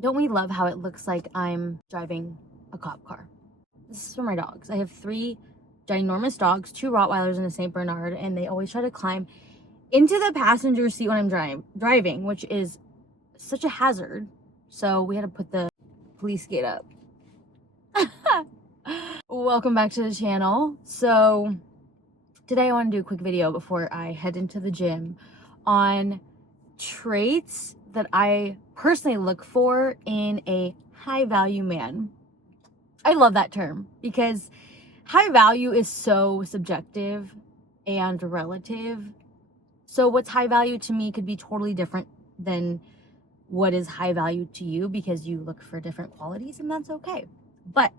Don't we love how it looks like I'm driving a cop car? This is for my dogs. I have 3 ginormous dogs, 2 Rottweilers and a St. Bernard, and they always try to climb into the passenger seat when I'm driving, which is such a hazard. So we had to put the police gate up. Welcome back to the channel. So today I want to do a quick video before I head into the gym on traits that I personally look for in a high value man. I love that term because high value is so subjective and relative. So what's high value to me could be totally different than what is high value to you because you look for different qualities, and that's okay. But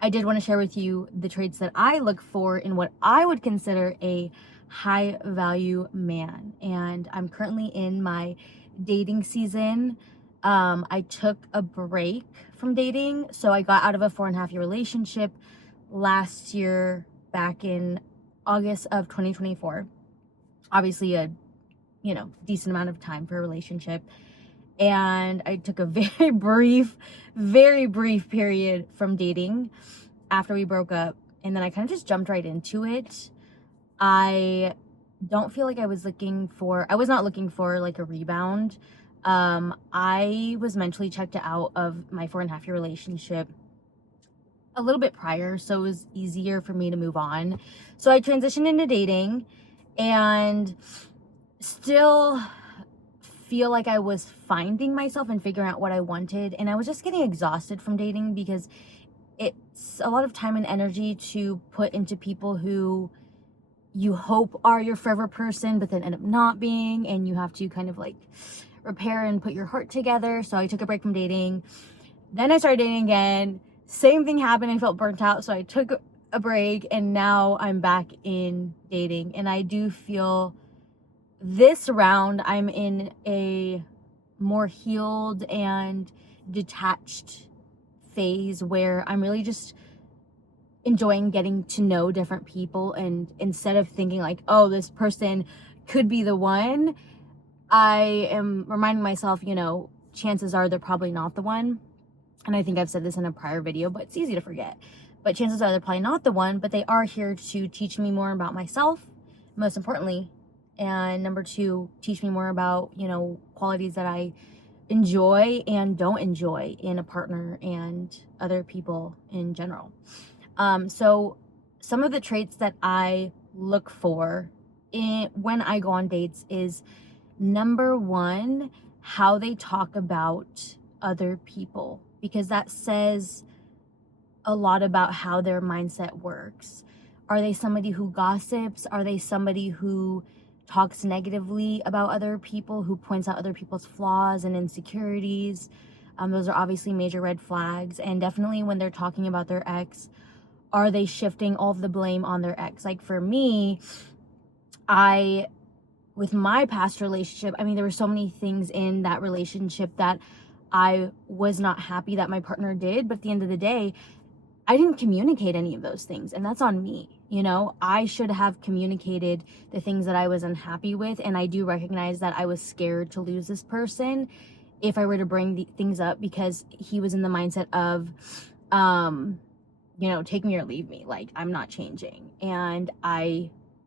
I did want to share with you the traits that I look for in what I would consider a high value man. And I'm currently in my dating season. I took a break from dating. So I got out of a 4.5-year relationship last year, back in August of 2024. Obviously a, decent amount of time for a relationship. And I took a very brief period from dating after we broke up. And then I kind of just jumped right into it. I don't feel like I was not looking for like a rebound. I was mentally checked out of my 4.5-year relationship a little bit prior, so it was easier for me to move on. So I transitioned into dating and still feel like I was finding myself and figuring out what I wanted. And I was just getting exhausted from dating because it's a lot of time and energy to put into people who you hope are your forever person, but then end up not being, and you have to kind of like repair and put your heart together. So I took a break from dating. Then I started dating again. Same thing happened. I felt burnt out. So I took a break and now I'm back in dating. And I do feel this round I'm in a more healed and detached phase where I'm really just enjoying getting to know different people, and instead of thinking like, oh, this person could be the one, I am reminding myself, chances are they're probably not the one. And I think I've said this in a prior video, but it's easy to forget. But chances are they're probably not the one, but they are here to teach me more about myself, most importantly. And number 2, teach me more about, qualities that I enjoy and don't enjoy in a partner and other people in general. So some of the traits that I look for when I go on dates is, number 1, how they talk about other people, because that says a lot about how their mindset works. Are they somebody who gossips? Are they somebody who talks negatively about other people, who points out other people's flaws and insecurities? Those are obviously major red flags. And definitely when they're talking about their ex, are they shifting all of the blame on their ex? Like for me, with my past relationship, there were so many things in that relationship that I was not happy that my partner did. But at the end of the day, I didn't communicate any of those things. And that's on me. I should have communicated the things that I was unhappy with. And I do recognize that I was scared to lose this person if I were to bring things up, because he was in the mindset of, take me or leave me. Like, I'm not changing. And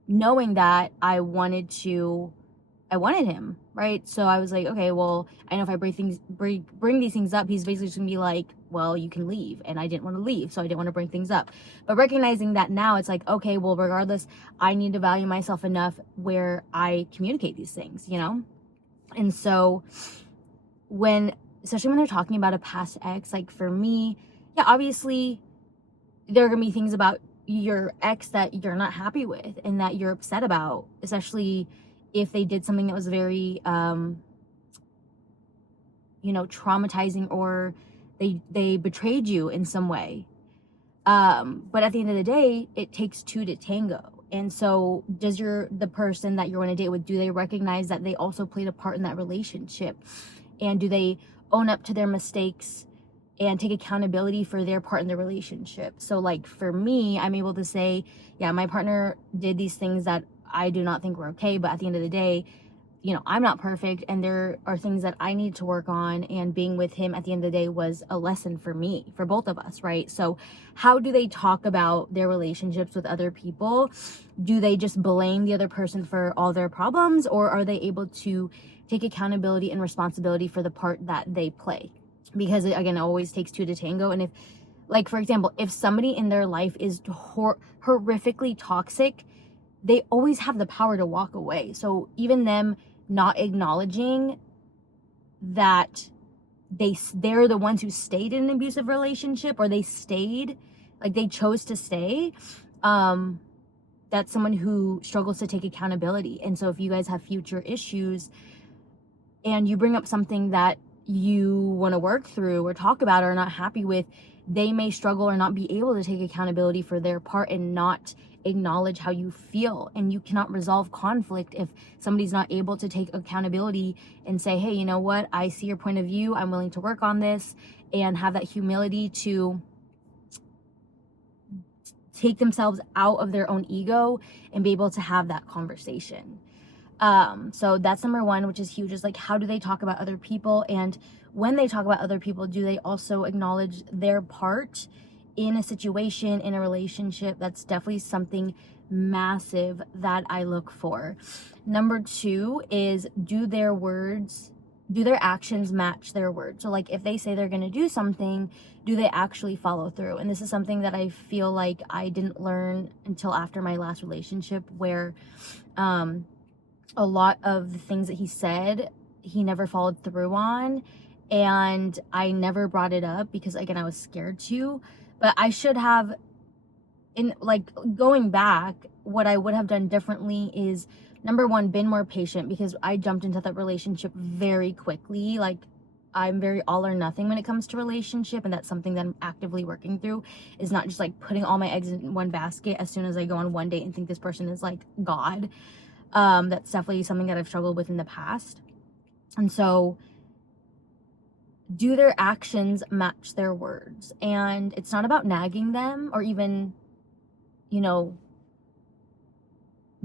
knowing that, I wanted him, right? So I was like, okay, well, I know if I bring these things up, he's basically just gonna be like, well, you can leave. And I didn't want to leave, so I didn't want to bring things up. But recognizing that now, it's like, okay, well, regardless, I need to value myself enough where I communicate these things, And so especially when they're talking about a past ex, like for me, yeah, obviously there are gonna be things about your ex that you're not happy with and that you're upset about, especially if they did something that was very traumatizing, or they betrayed you in some way. But at the end of the day, it takes 2 to tango. And so does the person that you're on a date with, do they recognize that they also played a part in that relationship? And do they own up to their mistakes and take accountability for their part in the relationship? So like for me, I'm able to say, yeah, my partner did these things that I do not think were okay, but at the end of the day, I'm not perfect and there are things that I need to work on, and being with him at the end of the day was a lesson for me, for both of us, right? So how do they talk about their relationships with other people? Do they just blame the other person for all their problems, or are they able to take accountability and responsibility for the part that they play? Because again, it always takes two to tango. And if, like, for example, if somebody in their life is horrifically toxic, they always have the power to walk away. So even them not acknowledging that they're the ones who stayed in an abusive relationship, or they chose to stay, that's someone who struggles to take accountability. And so if you guys have future issues and you bring up something that you want to work through or talk about or are not happy with, they may struggle or not be able to take accountability for their part and not acknowledge how you feel. And you cannot resolve conflict if somebody's not able to take accountability and say, hey, you know what, I see your point of view, I'm willing to work on this, and have that humility to take themselves out of their own ego and be able to have that conversation. So that's number one, which is huge, is like, how do they talk about other people? And when they talk about other people, do they also acknowledge their part in a situation, in a relationship? That's definitely something massive that I look for. Number two is, do their actions match their words? So like, if they say they're going to do something, do they actually follow through? And this is something that I feel like I didn't learn until after my last relationship, where a lot of the things that he said, he never followed through on. And I never brought it up because, again, I was scared to. But I should have, in like going back, what I would have done differently is, number one, been more patient, because I jumped into that relationship very quickly. Like, I'm very all or nothing when it comes to relationship, and that's something that I'm actively working through, is not just like putting all my eggs in one basket as soon as I go on one date and think this person is like God. That's definitely something that I've struggled with in the past. And so, do their actions match their words? And it's not about nagging them or even,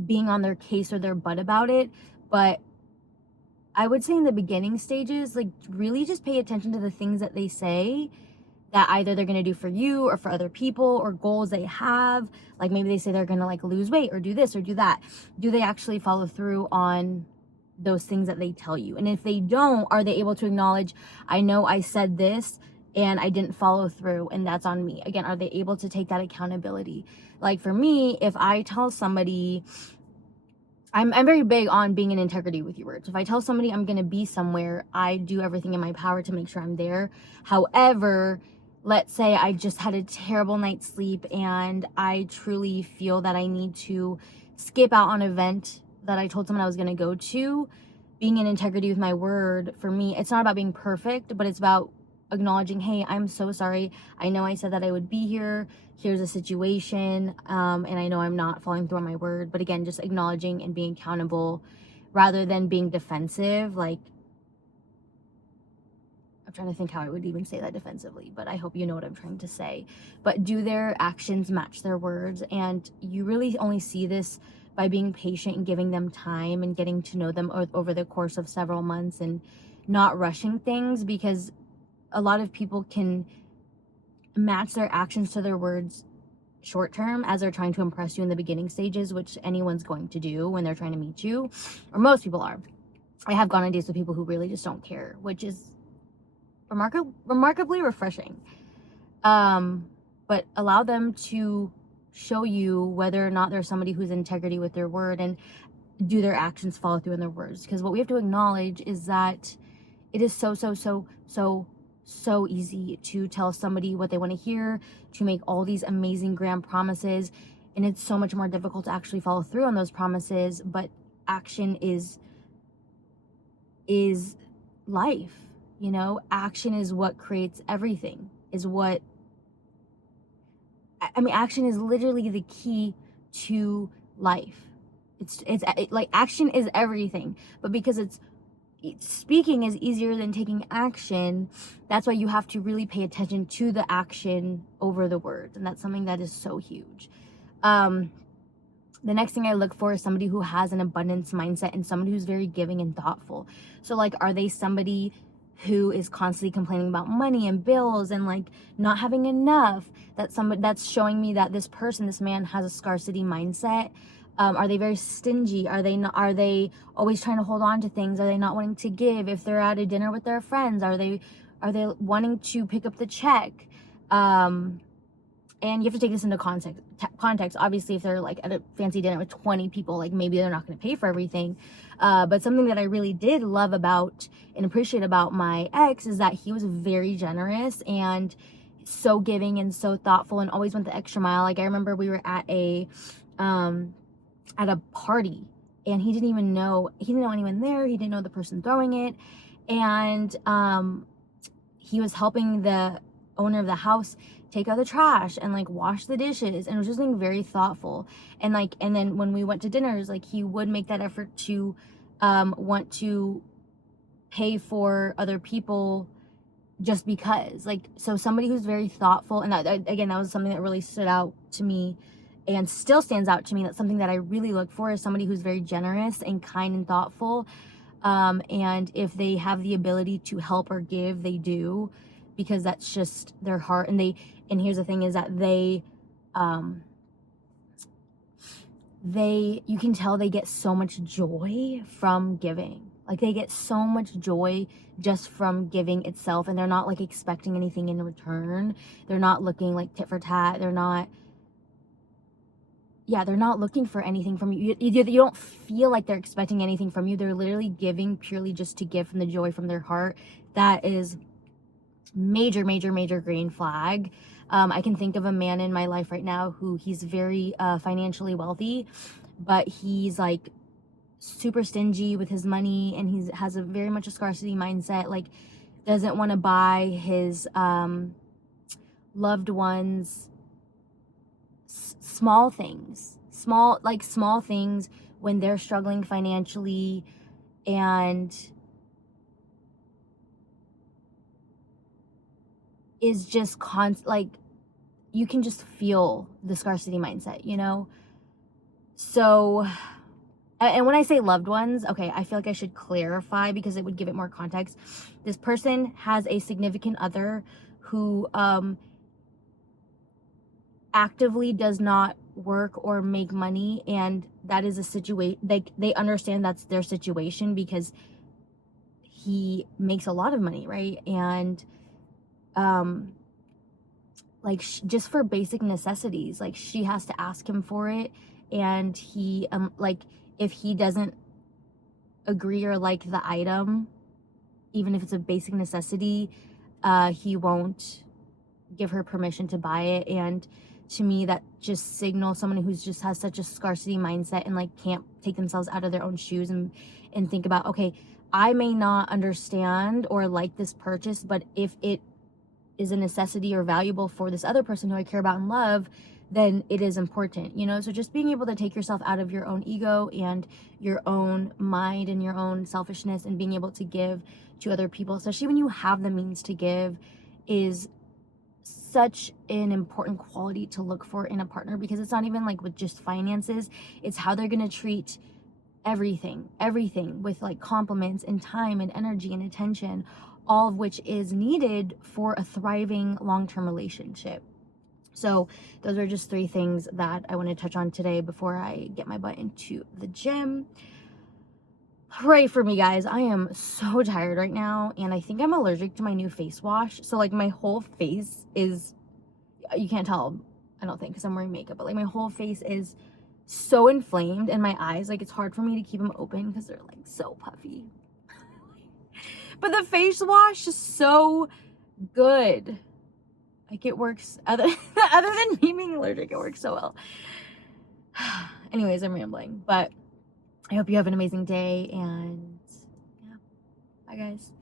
being on their case or their butt about it. But I would say in the beginning stages, like, really just pay attention to the things that they say, that either they're going to do for you or for other people, or goals they have. Like, maybe they say they're going to like lose weight or do this or do that. Do they actually follow through on those things that they tell you? And if they don't, are they able to acknowledge, I know I said this and I didn't follow through, and that's on me? Again, are they able to take that accountability? Like, for me, if I tell somebody, I'm very big on being in integrity with your words. If I tell somebody I'm going to be somewhere, I do everything in my power to make sure I'm there. However, let's say I just had a terrible night's sleep and I truly feel that I need to skip out on an event that I told someone I was going to go to. Being in integrity with my word, for me, it's not about being perfect, but it's about acknowledging, hey, I'm so sorry. I know I said that I would be here. Here's a situation. And I know I'm not following through on my word. But again, just acknowledging and being accountable rather than being defensive. Like, I'm trying to think how I would even say that defensively, but I hope you know what I'm trying to say. But do their actions match their words? And you really only see this by being patient and giving them time and getting to know them over the course of several months, and not rushing things, because a lot of people can match their actions to their words short term as they're trying to impress you in the beginning stages, which anyone's going to do when they're trying to meet you, or most people are. I have gone on dates with people who really just don't care, which is remarkably refreshing. But allow them to show you whether or not there's somebody who's in integrity with their word, and do their actions follow through in their words? Because what we have to acknowledge is that it is so easy to tell somebody what they want to hear, to make all these amazing grand promises, and it's so much more difficult to actually follow through on those promises. But action is life. Action is what creates everything. Action is literally the key to life. It's like, action is everything. But because speaking is easier than taking action, that's why you have to really pay attention to the action over the words. And that's something that is so huge. The next thing I look for is somebody who has an abundance mindset and somebody who's very giving and thoughtful. So like, are they somebody who is constantly complaining about money and bills and like not having enough? That's showing me that this person, this man, has a scarcity mindset. Are they very stingy? Are they always trying to hold on to things? Are they not wanting to give? If they're at a dinner with their friends, are they wanting to pick up the check? And you have to take this into context. Obviously, if they're like at a fancy dinner with 20 people, like maybe they're not going to pay for everything. But something that I really did love about and appreciate about my ex is that he was very generous and so giving and so thoughtful and always went the extra mile. Like I remember we were at a party and he didn't know anyone there. He didn't know the person throwing it. And he was helping the owner of the house take out the trash and like wash the dishes, and was just being very thoughtful. And then when we went to dinners, like he would make that effort to want to pay for other people just because, like, so somebody who's very thoughtful. And that, again, that was something that really stood out to me and still stands out to me. That's something that I really look for, is somebody who's very generous and kind and thoughtful. And if they have the ability to help or give, they do, because that's just their heart. And here's the thing, is that you can tell they get so much joy from giving. Like they get so much joy just from giving itself, and they're not like expecting anything in return. They're not looking like tit for tat. They're not looking for anything from you. You don't feel like they're expecting anything from you. They're literally giving purely just to give from the joy from their heart. That is major green flag. I can think of a man in my life right now who he's very financially wealthy, but he's like super stingy with his money, and he has a very much a scarcity mindset. Like doesn't want to buy his loved ones small things when they're struggling financially, and is just like you can just feel the scarcity mindset, you know? So, and when I say loved ones, okay, I feel like I should clarify because it would give it more context. This person has a significant other who actively does not work or make money, and that is a situation, they understand that's their situation because he makes a lot of money, right? And like just for basic necessities, like she has to ask him for it, and he like if he doesn't agree or like the item, even if it's a basic necessity, he won't give her permission to buy it. And to me, that just signals someone who's just has such a scarcity mindset and like can't take themselves out of their own shoes and think about, okay, I may not understand or like this purchase, but if it is a necessity or valuable for this other person who I care about and love, then it is important, you know? So just being able to take yourself out of your own ego and your own mind and your own selfishness, and being able to give to other people, especially when you have the means to give, is such an important quality to look for in a partner, because it's not even like with just finances, it's how they're going to treat everything with like compliments and time and energy and attention, all of which is needed for a thriving long-term relationship. So those are just 3 things that I want to touch on today before I get my butt into the gym. Pray for me, guys. I am so tired right now, and I think I'm allergic to my new face wash. So like my whole face is, you can't tell, I don't think, because I'm wearing makeup, but like my whole face is so inflamed, and my eyes, like it's hard for me to keep them open because they're like so puffy. But the face wash is so good. Like it works, other than me being allergic, it works so well. Anyways, I'm rambling, but I hope you have an amazing day, and yeah, bye guys.